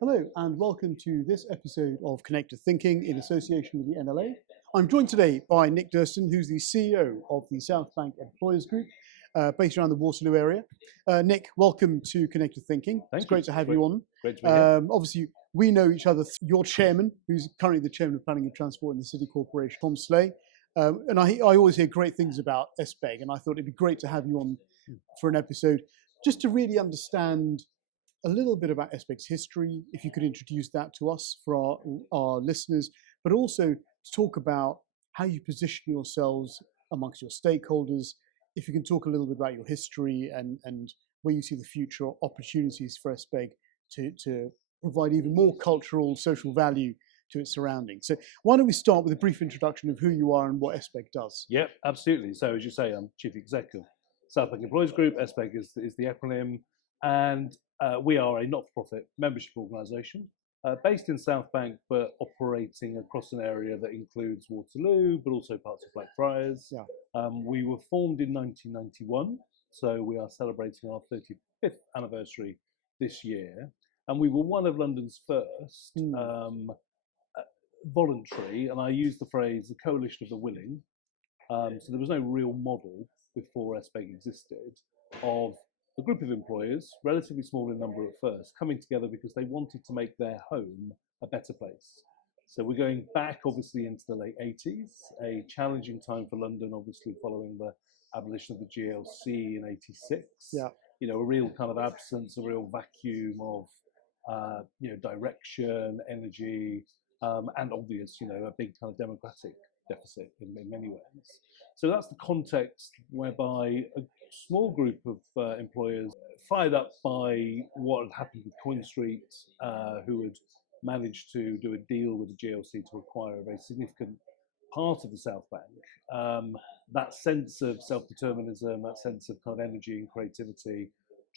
Hello and welcome to this episode of Connected Thinking in association with the NLA. I'm joined today by Nic Durston, who's the CEO of the South Bank Employers Group, based around the Waterloo area. Nic, welcome to Connected Thinking. Thank it's great to have you on. Great to be here. Obviously, we know each other. Your chairman, who's currently the chairman of Planning and Transport in the City Corporation, Tom Slay. And I always hear great things about SBEG, and I thought it'd be great to have you on for an episode just to really understand a little bit about SBEG's history, if you could introduce that to us for our listeners, but also to talk about how you position yourselves amongst your stakeholders. If you can talk a little bit about your history and where you see the future opportunities for SBEG to provide even more cultural, social value to its surroundings. So why don't we start with a brief introduction of who you are and what SBEG does? Yep, absolutely. So as you say, I'm Chief Executive of South Bank Employers Group. SBEG is the acronym. And we are a not-for-profit membership organisation based in South Bank, but operating across an area that includes Waterloo, but also parts of Blackfriars. Yeah. We were formed in 1991, so we are celebrating our 35th anniversary this year. And we were one of London's first voluntary, and I use the phrase, the coalition of the willing. So there was no real model before SBEG existed of a group of employers, relatively small in number at first, coming together because they wanted to make their home a better place. So we're going back, obviously, into the late 80s, a challenging time for London, obviously, following the abolition of the GLC in 86. Yeah. You know, a real kind of absence, a real vacuum of, direction, energy, and obvious, a big kind of democratic deficit in many ways. So that's the context whereby a small group of employers, fired up by what had happened with Coin Street, who had managed to do a deal with the GLC to acquire a very significant part of the South Bank. That sense of self-determinism, that sense of kind of energy and creativity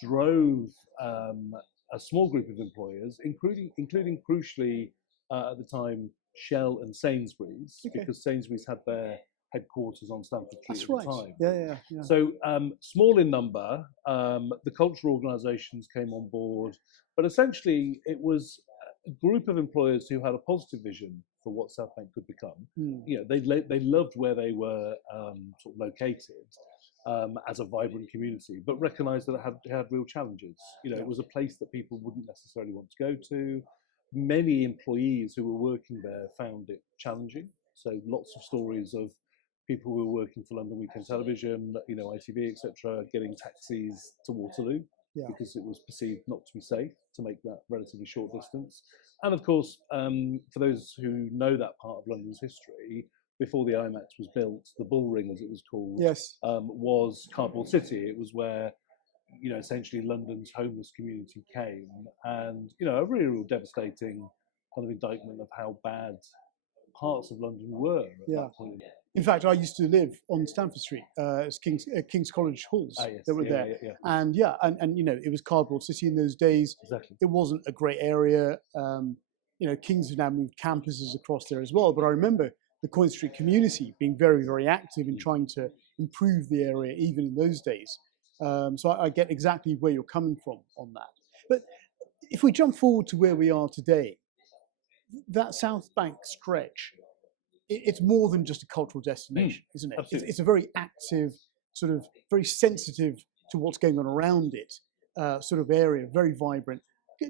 drove a small group of employers, including crucially at the time Shell and Sainsbury's, because Sainsbury's had their headquarters on Stamford Street at the time. Yeah. So small in number, the cultural organisations came on board, but essentially it was a group of employers who had a positive vision for what South Bank could become. They loved where they were sort of located as a vibrant community, but recognised that it had real challenges. It was a place that people wouldn't necessarily want to go to. Many employees who were working there found it challenging. So lots of stories of people who were working for London Weekend Television, ITV, etc., getting taxis to Waterloo because it was perceived not to be safe to make that relatively short distance. And of course, for those who know that part of London's history, before the IMAX was built, the Bull Ring, as it was called, was Cardboard City. It was where essentially London's homeless community came, and a really real devastating kind of indictment of how bad parts of London were at that point. In fact, I used to live on Stamford Street. It's King's College halls that were there, and it was Cardboard City in those days. Exactly. It wasn't a great area. King's have now moved campuses across there as well, but I remember the Coin Street community being very, very active in trying to improve the area even in those days. So I get exactly where you're coming from on that. But if we jump forward to where we are today, that South Bank stretch, it's more than just a cultural destination, isn't it? It's a very active, sort of very sensitive to what's going on around it, sort of area, very vibrant.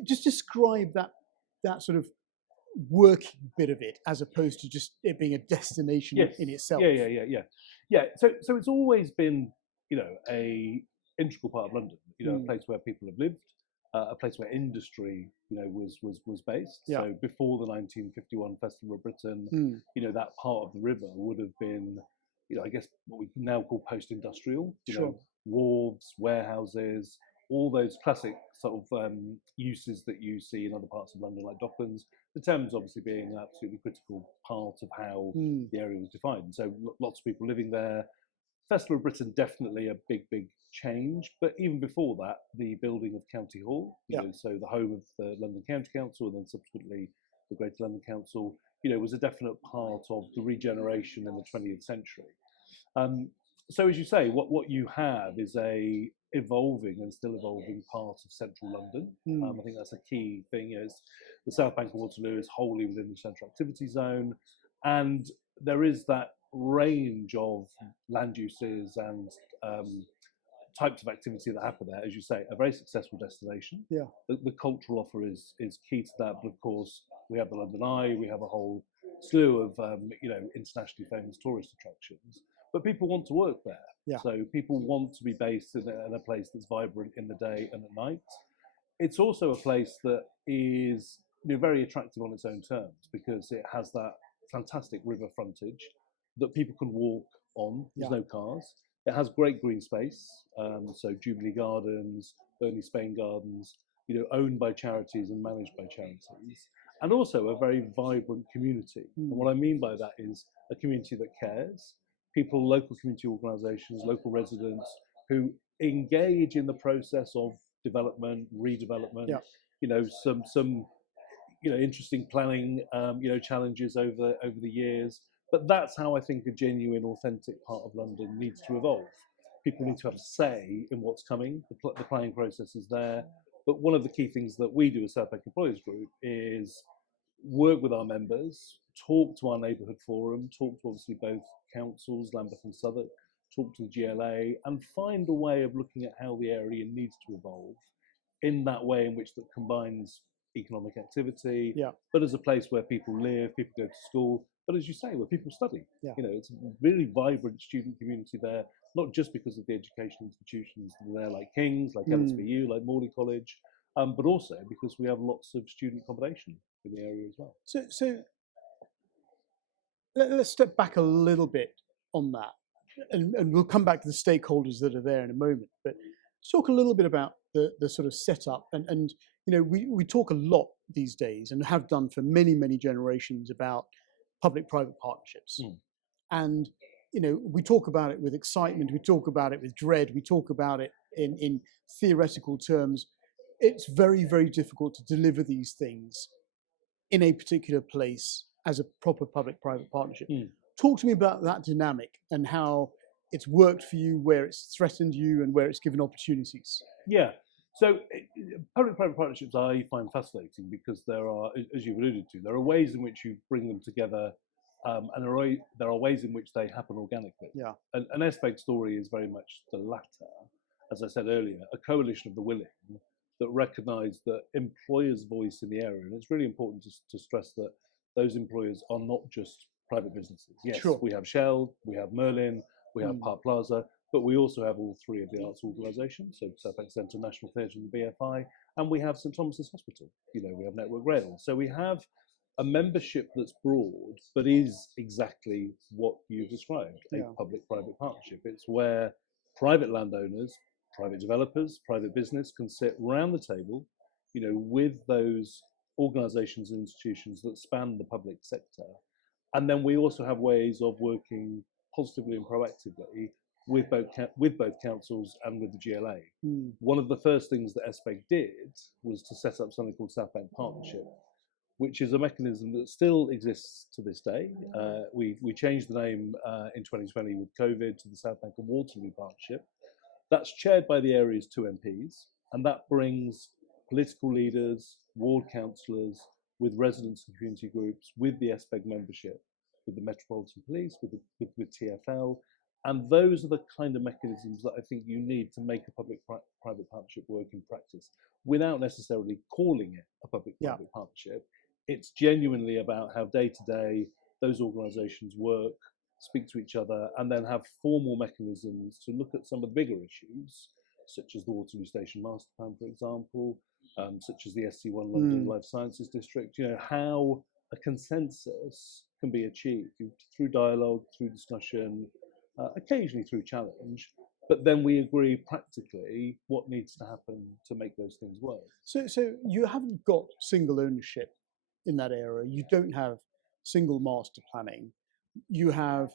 Just describe that sort of working bit of it as opposed to just it being a destination in itself. Yeah. So it's always been, a integral part of London. A place where people have lived, a place where industry, was based. So before the 1951 Festival of Britain, that part of the river would have been, I guess what we now call post-industrial. Wharves, warehouses, all those classic sort of uses that you see in other parts of London, like Docklands. The Thames obviously being an absolutely critical part of how the area was defined. So lots of people living there. Festival of Britain, definitely a big change. But even before that, the building of County Hall, so the home of the London County Council and then subsequently the Greater London Council, was a definite part of the regeneration in the 20th century. So as you say, what you have is a evolving and still evolving part of central London. I think that's a key thing. Is the South Bank of Waterloo is wholly within the central activity zone, and there is that range of land uses and types of activity that happen there. As you say, a very successful destination. Yeah. The cultural offer is key to that, but of course we have the London Eye, we have a whole slew of internationally famous tourist attractions. But people want to work there. Yeah. So people want to be based in a place that's vibrant in the day and at night. It's also a place that is very attractive on its own terms because it has that fantastic river frontage that people can walk on. There's no cars. It has great green space. So Jubilee Gardens, Burnley Spain Gardens, owned by charities and managed by charities. And also a very vibrant community. And what I mean by that is a community that cares. People, local community organisations, local residents who engage in the process of development, redevelopment. Some interesting planning, challenges over the years. But that's how I think a genuine, authentic part of London needs to evolve. People need to have a say in what's coming. The planning process is there. But one of the key things that we do as South Bank Employers Group is work with our members, talk to our neighbourhood forum, talk to obviously both councils, Lambeth and Southwark, talk to the GLA, and find a way of looking at how the area needs to evolve in that way in which that combines economic activity, but as a place where people live, people go to school, but as you say, where people study. It's a really vibrant student community there, not just because of the education institutions that are there, like King's, like LSBU, like Morley College, but also because we have lots of student accommodation in the area as well. So let's step back a little bit on that, and we'll come back to the stakeholders that are there in a moment. But let's talk a little bit about the sort of setup, and we talk a lot these days, and have done for many, many generations, about public-private partnerships. And we talk about it with excitement, we talk about it with dread, we talk about it in theoretical terms. It's very, very difficult to deliver these things in a particular place as a proper public-private partnership. Talk to me about that dynamic and how it's worked for you, where it's threatened you, and where it's given opportunities. Yeah. So public-private partnerships I find fascinating because there are, as you've alluded to, there are ways in which you bring them together, and there are ways in which they happen organically. Yeah. An SBEG story is very much the latter. As I said earlier, a coalition of the willing that recognise that employers' voice in the area, and it's really important to stress that those employers are not just private businesses. Yes, we have Shell, we have Merlin, we have Park Plaza, but we also have all three of the arts organisations, so South Bank Centre, National Theatre and the BFI, and we have St Thomas's Hospital. We have Network Rail. So we have a membership that's broad, but is exactly what you described, a public-private partnership. It's where private landowners, private developers, private business can sit round the table, with those organisations and institutions that span the public sector. And then we also have ways of working positively and proactively with both councils and with the GLA. One of the first things that SBEG did was to set up something called South Bank Partnership, which is a mechanism that still exists to this day. We changed the name in 2020 with COVID to the South Bank and Waterloo Partnership. That's chaired by the area's 2 MPs, and that brings political leaders, ward councillors, with residents and community groups, with the SBEG membership, with the Metropolitan Police, with TfL. And those are the kind of mechanisms that I think you need to make a public-private partnership work in practice, without necessarily calling it a public-private partnership. It's genuinely about how day-to-day those organisations work, speak to each other, and then have formal mechanisms to look at some of the bigger issues, such as the Waterloo Station Master Plan, for example, such as the SC1 London Life Sciences District, how a consensus can be achieved through dialogue, through discussion, occasionally through challenge, but then we agree practically what needs to happen to make those things work. So you haven't got single ownership in that area. You don't have single master planning. You have,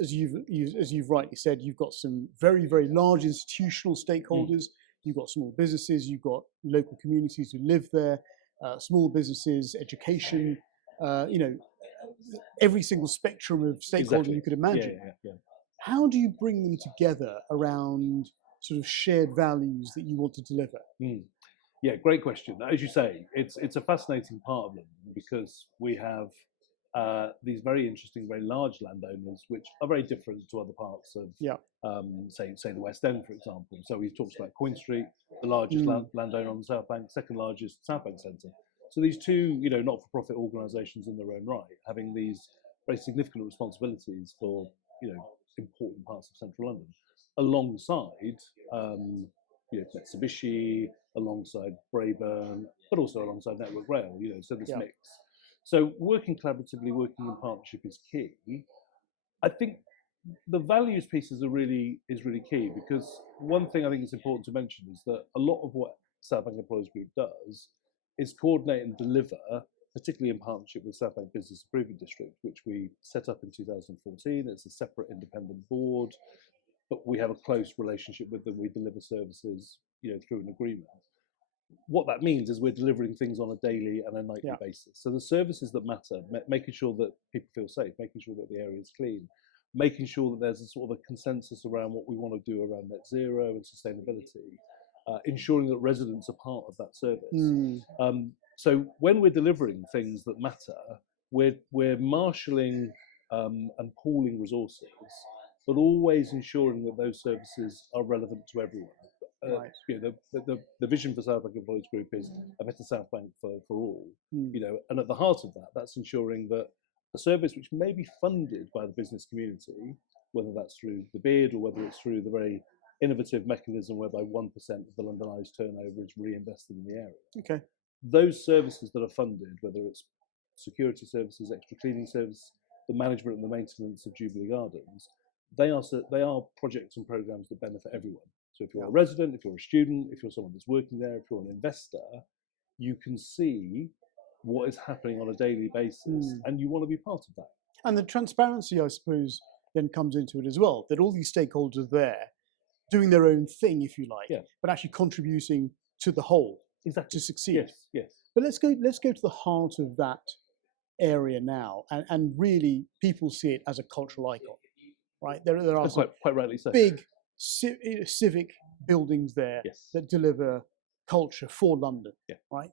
as you've rightly said, you've got some very, very large institutional stakeholders. You've got small businesses. You've got local communities who live there. Small businesses, education. Every single spectrum of stakeholder you could imagine. Yeah. How do you bring them together around sort of shared values that you want to deliver? Yeah, great question. As you say, it's a fascinating part of London because we have these very interesting, very large landowners, which are very different to other parts of, say the West End, for example. So we've talked about Coin Street, the largest landowner on the South Bank, second largest South Bank Centre. So these two, not-for-profit organisations in their own right, having these very significant responsibilities for, important parts of central London, alongside, Mitsubishi, alongside Braeburn, but also alongside Network Rail. So this mix. So working collaboratively, working in partnership is key. I think the values pieces is really key, because one thing I think is important to mention is that a lot of what South Bank Employees Group does is coordinate and deliver, particularly in partnership with South Bank Business Improvement District, which we set up in 2014. It's a separate independent board, but we have a close relationship with them. We deliver services, through an agreement. What that means is we're delivering things on a daily and a nightly basis. So the services that matter, making sure that people feel safe, making sure that the area is clean, making sure that there's a sort of a consensus around what we want to do around net zero and sustainability, ensuring that residents are part of that service. So when we're delivering things that matter, we're marshalling and pooling resources, but always ensuring that those services are relevant to everyone. The vision for South Bank Employees Group is a better South Bank for all. And at the heart of that, that's ensuring that a service which may be funded by the business community, whether that's through the bid or whether it's through the very innovative mechanism whereby 1% of the London Eye's turnover is reinvested in the area. Okay. Those services that are funded, whether it's security services, extra cleaning service, the management and the maintenance of Jubilee Gardens, they are projects and programs that benefit everyone. So if you're a resident, if you're a student, if you're someone that's working there, if you're an investor, you can see what is happening on a daily basis, and you want to be part of that. And the transparency, I suppose, then comes into it as well, that all these stakeholders are there doing their own thing, if you like, but actually contributing to the whole to succeed. Yes. But let's go to the heart of that area now, and really people see it as a cultural icon, right? There are quite rightly so. Big civic buildings there that deliver culture for London, right?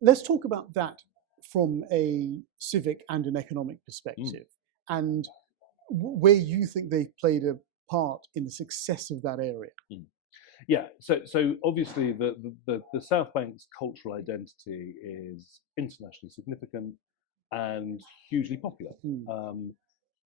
Let's talk about that from a civic and an economic perspective, and where you think they've played a part in the success of that area. Yeah, so obviously the South Bank's cultural identity is internationally significant and hugely popular.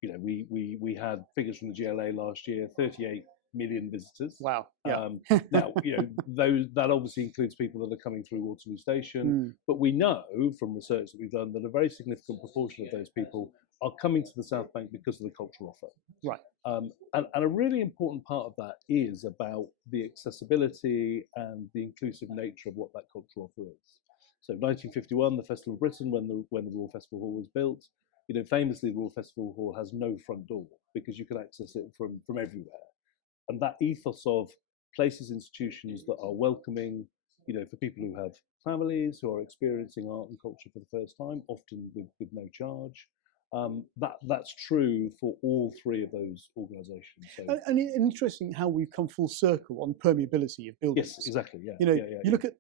We had figures from the GLA last year, 38 million visitors. Wow. Now, that obviously includes people that are coming through Waterloo Station, but we know from research that we've done that a very significant proportion of those people are coming to the South Bank because of the cultural offer. Right. And a really important part of that is about the accessibility and the inclusive nature of what that cultural offer is. So 1951, the Festival of Britain, when the Royal Festival Hall was built, famously the Royal Festival Hall has no front door because you can access it from everywhere. And that ethos of places, institutions that are welcoming, for people who have families, who are experiencing art and culture for the first time, often with no charge. That's true for all three of those organisations. So, and interesting how we've come full circle on permeability of buildings. Yes, exactly. Yeah. You look at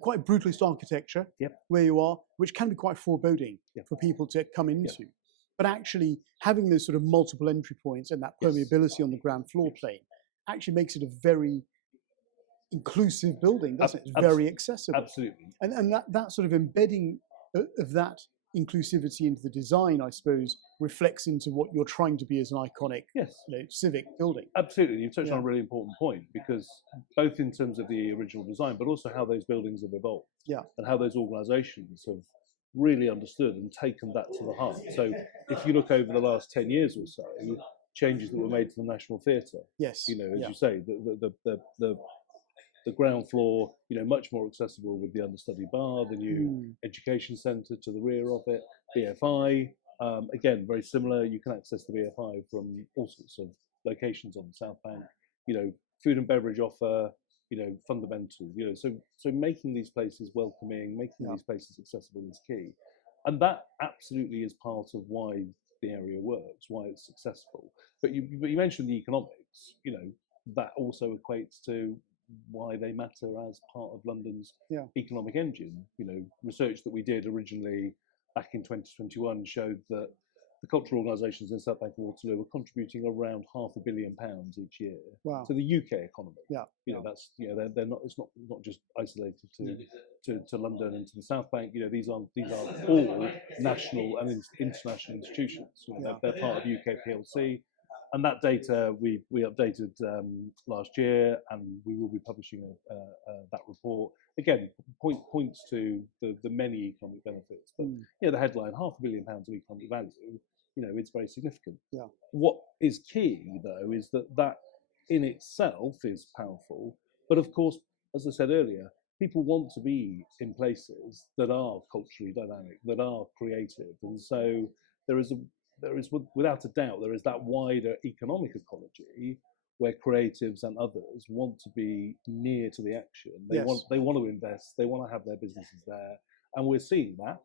quite brutalist architecture where you are, which can be quite foreboding for people to come into. But actually having those sort of multiple entry points and that permeability on the ground floor plane actually makes it a very inclusive building, doesn't it? It's very accessible. Absolutely. And that sort of embedding of that inclusivity into the design, I suppose, reflects into what you're trying to be as an iconic civic building. Absolutely. You've touched on a really important point, because both in terms of the original design, but also how those buildings have evolved and how those organisations have really understood and taken that to the heart. So if you look over the last 10 years or so, changes that were made to the National Theatre, as you say, the ground floor, much more accessible with the understudy bar, the new education centre to the rear of it, BFI, again, very similar. You can access the BFI from all sorts of locations on the South Bank, food and beverage offer, fundamental, so making these places welcoming, making these places accessible is key. And that absolutely is part of why the area works, why it's successful. But you mentioned the economics, that also equates to why they matter as part of London's economic engine. Research that we did originally back in 2021 showed that the cultural organisations in South Bank and Waterloo are contributing around £500 million each year to the UK economy. That's they're not. It's not just isolated to London and to the South Bank. These are all national and international institutions. They're part of UK PLC. And that data we updated last year, and we will be publishing that report. Again, points to the many economic benefits. But the headline, £500 million of economic value, it's very significant. What is key, though, is that in itself is powerful. But of course, as I said earlier, people want to be in places that are culturally dynamic, that are creative, and so there is without a doubt, there is that wider economic ecology where creatives and others want to be near to the action. They want to invest. They want to have their businesses there, and we're seeing that.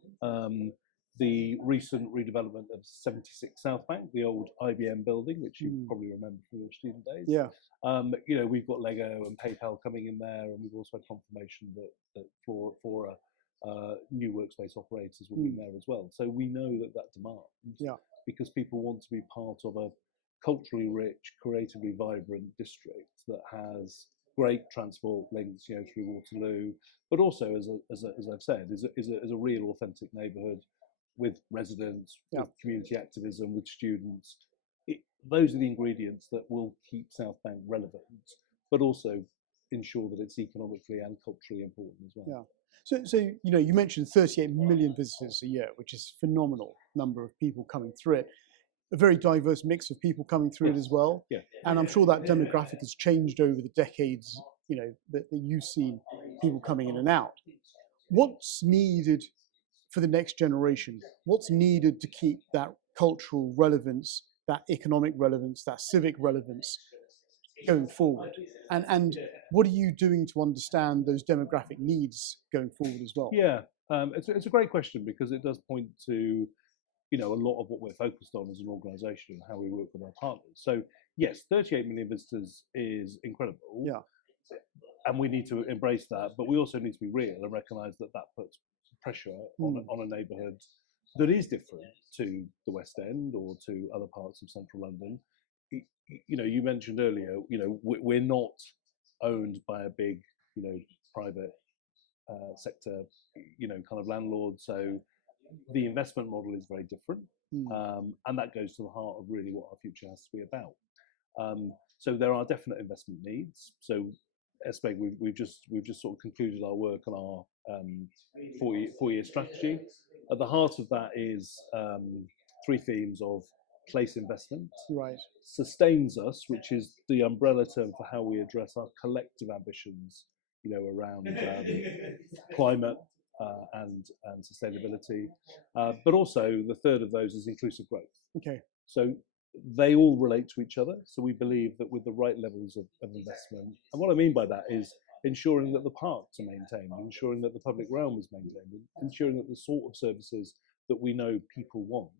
The recent redevelopment of 76 South Bank, the old IBM building, which you probably remember from your student days. We've got Lego and PayPal coming in there, and we've also had confirmation that Flora new workspace operators will be there as well. So we know that demand, because people want to be part of a culturally rich, creatively vibrant district that has great transport links, through Waterloo, but also, as I've said, is a real authentic neighbourhood with residents, with community activism, with students. Those are the ingredients that will keep South Bank relevant, but also ensure that it's economically and culturally important as well. So you mentioned 38 million visitors a year, which is a phenomenal number of people coming through it. A very diverse mix of people coming through it as well. And I'm sure that demographic has changed over the decades, that you've seen people coming in and out. What's needed for the next generation? What's needed to keep that cultural relevance, that economic relevance, that civic relevance going forward? And what are you doing to understand those demographic needs going forward as well? It's a great question, because it does point to a lot of what we're focused on as an organisation and how we work with our partners. So yes, 38 million visitors is incredible. And we need to embrace that, but we also need to be real and recognise that puts pressure on a neighbourhood that is different to the West End or to other parts of central London. You mentioned earlier, we're not owned by a big, private sector, kind of landlord. So the investment model is very different, and that goes to the heart of really what our future has to be about. So there are definite investment needs. So SBEG, we've just sort of concluded our work on our 4-year strategy. At the heart of that is 3 themes of place investment, sustains us, which is the umbrella term for how we address our collective ambitions, around climate and sustainability. But also the third of those is inclusive growth. So they all relate to each other. So we believe that with the right levels of investment, and what I mean by that is ensuring that the parks are maintained, ensuring that the public realm is maintained, ensuring that the sort of services that we know people want,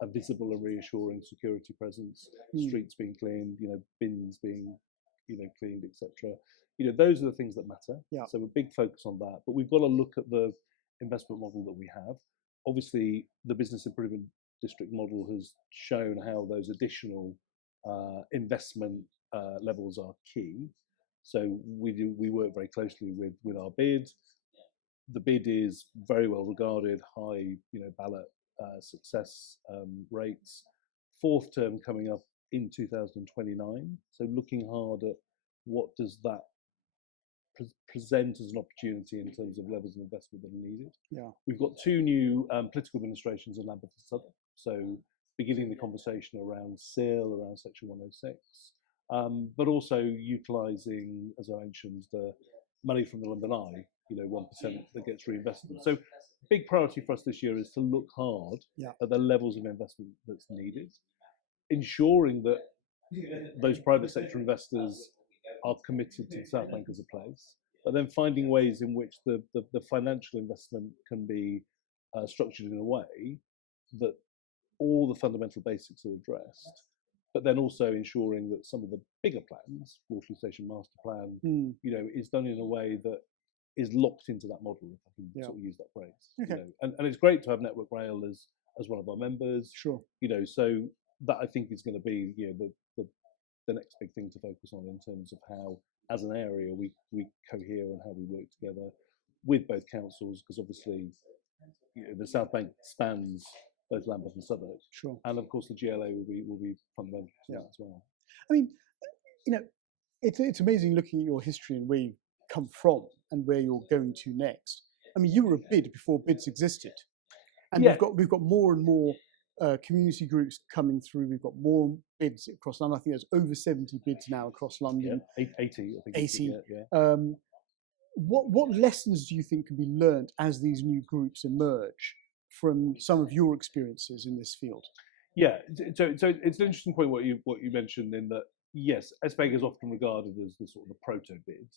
a visible and reassuring security presence, streets being cleaned, bins being, cleaned, etc. Those are the things that matter. So a big focus on that. But we've got to look at the investment model that we have. Obviously, the business improvement district model has shown how those additional investment levels are key. So we work very closely with our bid. The bid is very well regarded, high ballot success rates. 4th term coming up in 2029. So looking hard at what does that present as an opportunity in terms of levels of investment that are needed. We've got 2 new political administrations in Lambeth and Southwark. So beginning the conversation around SIL, around Section 106, but also utilising, as I mentioned, the money from the London Eye, 1% that gets reinvested. So big priority for us this year is to look hard at the levels of investment that's needed, ensuring that those private sector investors are committed to the South Bank as a place, but then finding ways in which the financial investment can be structured in a way that all the fundamental basics are addressed, but then also ensuring that some of the bigger plans, Waterloo Station Master Plan, is done in a way that is locked into that model, if I can sort of use that phrase. Okay. And it's great to have Network Rail as one of our members. Sure. So that I think is going to be the next big thing to focus on in terms of how, as an area, we cohere and how we work together with both councils, because obviously the South Bank spans both Lambeth and Southwark. Sure. And of course the GLA will be fundamental to that as well. I mean, it's amazing looking at your history and where you've come from and where you're going to next. I mean, you were a bid before bids existed, and we've got more and more community groups coming through. We've got more bids across London. I think there's over 70 bids now across London. 80, I think. 80. What lessons do you think can be learned as these new groups emerge from some of your experiences in this field? Yeah, so it's an interesting point what you mentioned, in that yes, SBEG is often regarded as the sort of the proto bid,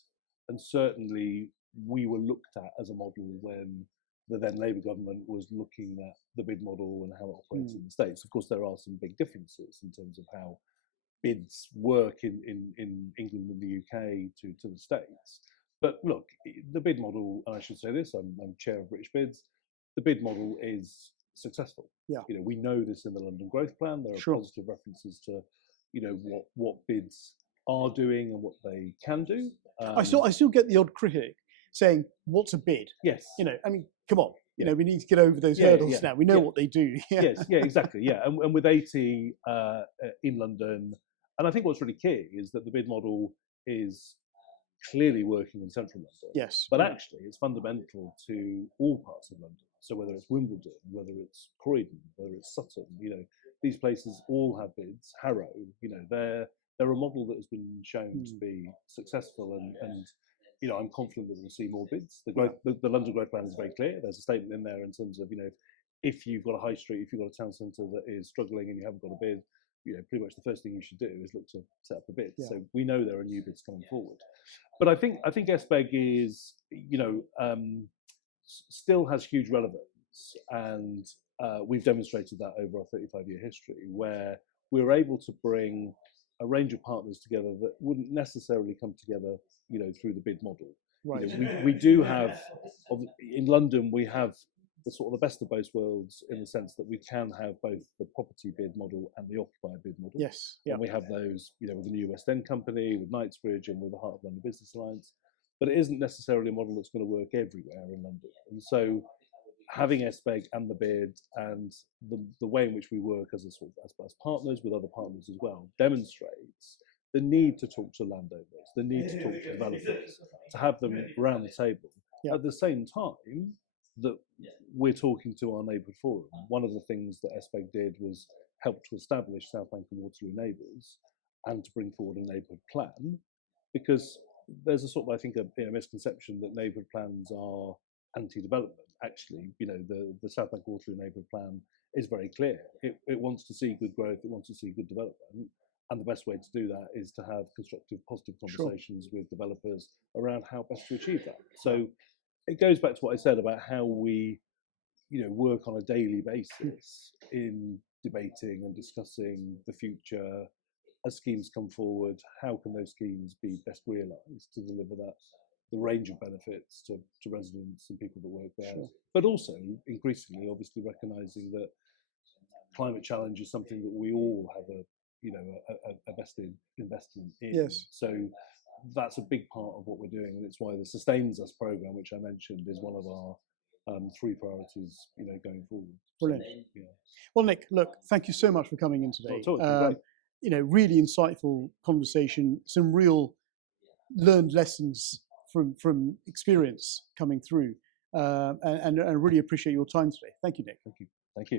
and certainly we were looked at as a model when the then Labour government was looking at the bid model and how it operates in the States. Of course, there are some big differences in terms of how bids work in England and the UK to the States. But look, the bid model, and I should say this, I'm chair of British Bids, the bid model is successful. Yeah. We know this in the London Growth Plan. There are positive references to, what bids are doing and what they can do. I still get the odd critic saying, "What's a bid?" Yes. I mean, come on. We need to get over those hurdles now. We know what they do. Yes. Yeah. Exactly. Yeah. And with 80 in London, and I think what's really key is that the bid model is clearly working in central London. Yes. But actually, it's fundamental to all parts of London. So whether it's Wimbledon, whether it's Croydon, whether it's Sutton, these places all have bids. Harrow, they're a model that has been shown to be successful, and I'm confident that we'll see more bids. The London Growth Plan is very clear. There's a statement in there in terms of, if you've got a high street, if you've got a town centre that is struggling and you haven't got a bid, pretty much the first thing you should do is look to set up a bid. Yeah. So we know there are new bids coming forward. But I think SBEG is, still has huge relevance, and we've demonstrated that over our 35-year history, where we're able to bring a range of partners together that wouldn't necessarily come together, through the bid model. Right. We do have, in London, we have the sort of the best of both worlds, in the sense that we can have both the property bid model and the occupier bid model. Yes. Yeah. And we have those, with the new West End company, with Knightsbridge, and with the Heart of London Business Alliance. But it isn't necessarily a model that's going to work everywhere in London. And so having SBEG and the bid, and the way in which we work as partners with other partners as well, demonstrates the need to talk to landowners, the need to talk to developers, to have them around the table. Yeah. At the same time that we're talking to our neighbourhood forum. One of the things that SBEG did was help to establish South Bank and Waterloo neighbours, and to bring forward a neighbourhood plan, because there's a sort of, I think, a misconception that neighbourhood plans are anti-development. Actually, the South Bank Waterloo neighbourhood plan is very clear. It wants to see good growth, it wants to see good development, and the best way to do that is to have constructive, positive conversations with developers around how best to achieve that. So it goes back to what I said about how we, work on a daily basis in debating and discussing the future. As schemes come forward, how can those schemes be best realised to deliver the range of benefits to residents and people that work there? Sure. But also, increasingly, obviously recognising that climate challenge is something that we all have a vested investment in. Yes. So that's a big part of what we're doing, and it's why the Sustains Us programme, which I mentioned, is one of our 3 priorities, going forward. Brilliant. So, yeah. Well, Nic, look, thank you so much for coming in today. Really insightful conversation, some real learned lessons from experience coming through, and I really appreciate your time today. Thank you, Nic. Thank you.